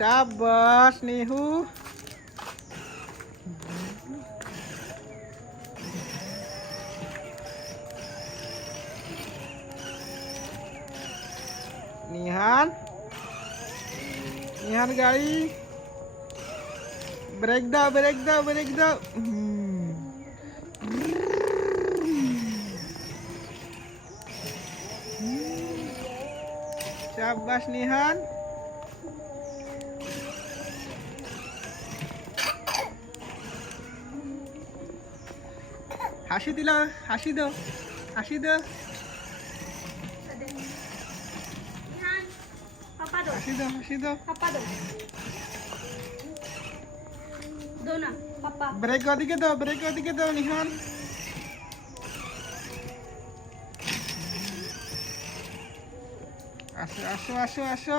शाबाश नीहू। निहान निहान गाड़ी ब्रेक दो ब्रेक दो ब्रेक दो। शाबाश निहान। हाशी दिला हाशी दो हाशी दो हाशी दो हाशी दो। दो ना पापा। ब्रेक ओदिके दो ब्रेक ओदिके दो निहान। আসো আসো আসো আসো।